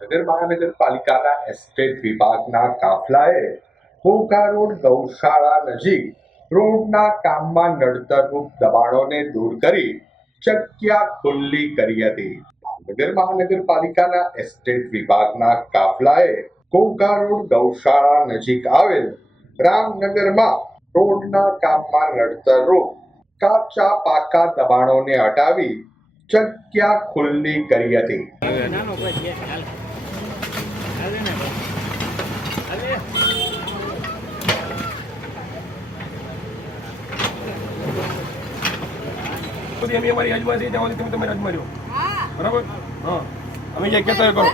ભાવનગર મહાનગરપાલિકાના એસ્ટેટ વિભાગના કાફલાએ હોકા રોડ ગૌશાળા નજીક રોડના કામમાં નડતરરૂપ દબાણોને દૂર કરી ચક્યા ખુલ્લી કરી હતી. ભાવનગર મહાનગરપાલિકાના એસ્ટેટ વિભાગના કાફલાએ કોકા રોડ ગૌશાળા નજીક આવેલ રામનગરમાં રોડના કામમાં નડતરરૂપ કાચા પાકા દબાણોને હટાવી ચક્યા ખુલ્લી કરી હતી. સુધી અમે અમારી આજુબાજુ ત્યાં સુધી તમે તમારે અજમાર્યો બરાબર? હા. અમે જે કહેતા કરો.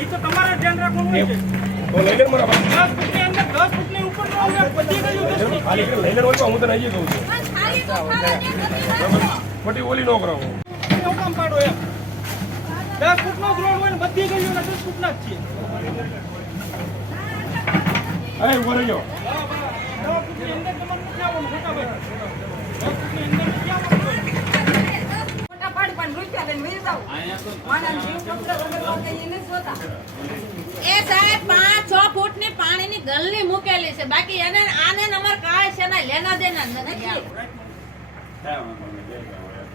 ઈ તો તમારે ધ્યાન રાખવાનું છે. તો લઈ લે મારા ભાઈ. દસ ફૂટની અંદર દસ ફૂટની ઉપર નો અમે પચી ગયું ખાલી લઈ લે હોય હું તને અહીંયા કહું છું. મોટી ઓલી ન કરાવો. એવું કામ પાડો એમ? દસ ફૂટનો જ હોય ને બધી ગયું ને દસ ફૂટના જ છીએ. હા ઊભો રહેજો. દસ ફૂટની અંદર તમારે નથી આવવાનું ખોટા ભાઈ દસ ફૂટની અંદર નથી આવવાનું મોટા પાડી પણ રૂપિયા લઈને વહી જાવ. માણસ જીવ પત્ર વગર નો કઈ એને જોતા. એ સાહેબ પાંચ છ ફૂટની પાણીની ગલની મૂકેલી છે. બાકી એને આને ને અમારે કાંઈ છે ને લેના દેના નથી?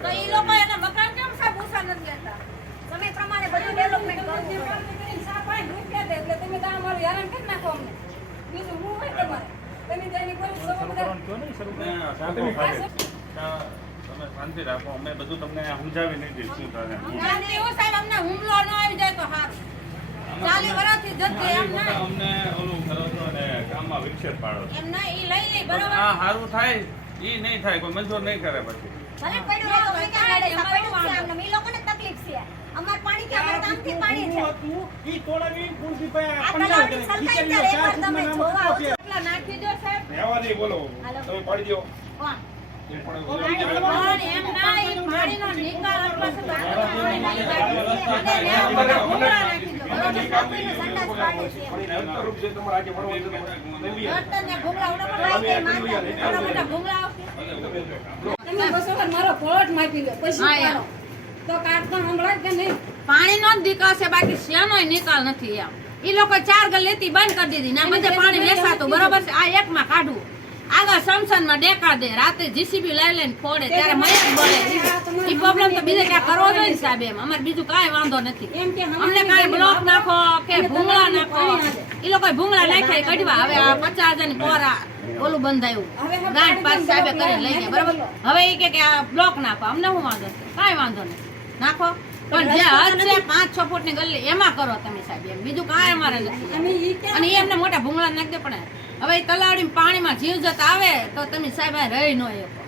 તો એ લોકો એના મકાન કેમ સાહેબ ઊંચા નથી લેતા? સમય પ્રમાણે બધું ડેવલપમેન્ટ દે એટલે તમે તારા મારું હેરાન કરી નાખો અમને. બીજું શું હોય તમારે? તમે કોઈ તમે શાંતિ રાખો. અમે બધું તમને સમજાવી દઈશું શું થાય એમ. સાહેબ અમને હુમલો ન આવી જાય તો સારું. ચાલી વર્ષથી જતી એમ તમે અમને ઓલું કરો છો અને કામમાં વિક્ષેપ પાડો એમ નહીં ઈ લઈ લે બરોબર? આ સારું થાય ઈ નહીં થાય કોઈ મંજૂર નહીં કરે પછી. ભલે પડ્યું હોય તો અમે ક્યાં પડ્યું છે આમને. ઈ લોકોને તકલીફ છે. અમારે પાણી કે અમારા ગામથી પાણી છે. હતું ઈ તોડાવી કુલથી ભાઈ આ પંદર તલાવની કરે. સરખાઈ ખીચડીઓ ત્યારે ચાર એકવાર તમે જોવા એટલા નાખી દો સાહેબ. રહેવા દે બોલો. તમે પાડી દો. કોણ પણ ના નિકાલ છે એ બાકી શેનો નિકાલ નથી એમ. ઈ લોકો ચાર ગલ લેતી બંધ કરી દીધી ના બધે પાણી વેસાતું બરોબર છે? આ એકમાં કાઢવું. આગળ સમસનમાં ડેકા દે. રાતે જીસીબી લઈ લઈને ફોડે ત્યારે મયક બોલે. એ પ્રોબ્લેમ તો બીજે ક્યાં કરવો જોઈએ ને સાહેબ એમ. અમારે બીજું કાંઈ વાંધો નથી. અમને કાંઈ બ્લોક નાખો કે ભૂંગળા નાખો. એ લોકો ભૂંગળા નાખ્યા કઢવા. હવે આ પચાસ હજારની પોરા ઓલું બંધાયું. ગાંઠ પાસ સાહેબે કરી લઈ ગયા બરાબર? હવે એ કે આ બ્લોક નાખો. અમને શું વાંધો કાંઈ વાંધો નથી. નાખો. પણ જે હદ છે પાંચ છ ફૂટની ગલ્લી એમાં કરો તમે સાહેબ એમ. બીજું કાંઈ અમારે નથી. અમે ઈ કે અને એમને મોટા ભૂંગળા નાખી દે પણ હવે તલાવડી પાણીમાં જીવ જત આવે તો તમે સાહેબ રહી નો શકો.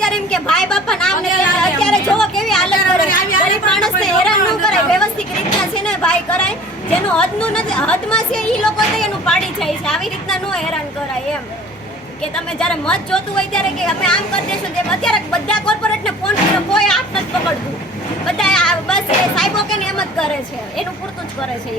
ત્યારે એમ કે ભાઈ બાપા નામ ને અત્યારે જોવો કેવી હાલત કરે. આવી હાલત હેરાન ન કરાય. વ્યવસ્થિત રીતના છે ને ભાઈ કરાય. જેનું હદનું નથી હદમાં છે ઈ લોકો તો એનું પાડી જાય છે. આવી રીતના નો હેરાન કરાય એમ. કે તમે જ્યારે મત જોતું હોય ત્યારે કે અમે આમ કરી દેશું તેમ. અત્યારે બધા કોર્પોરેટને ફોન કર્યો કોઈ હાથ નથી પકડતું બધા આ બસ એ સાહેબો કે ને એમ જ કરે છે. એનું પૂરતું જ કરે છે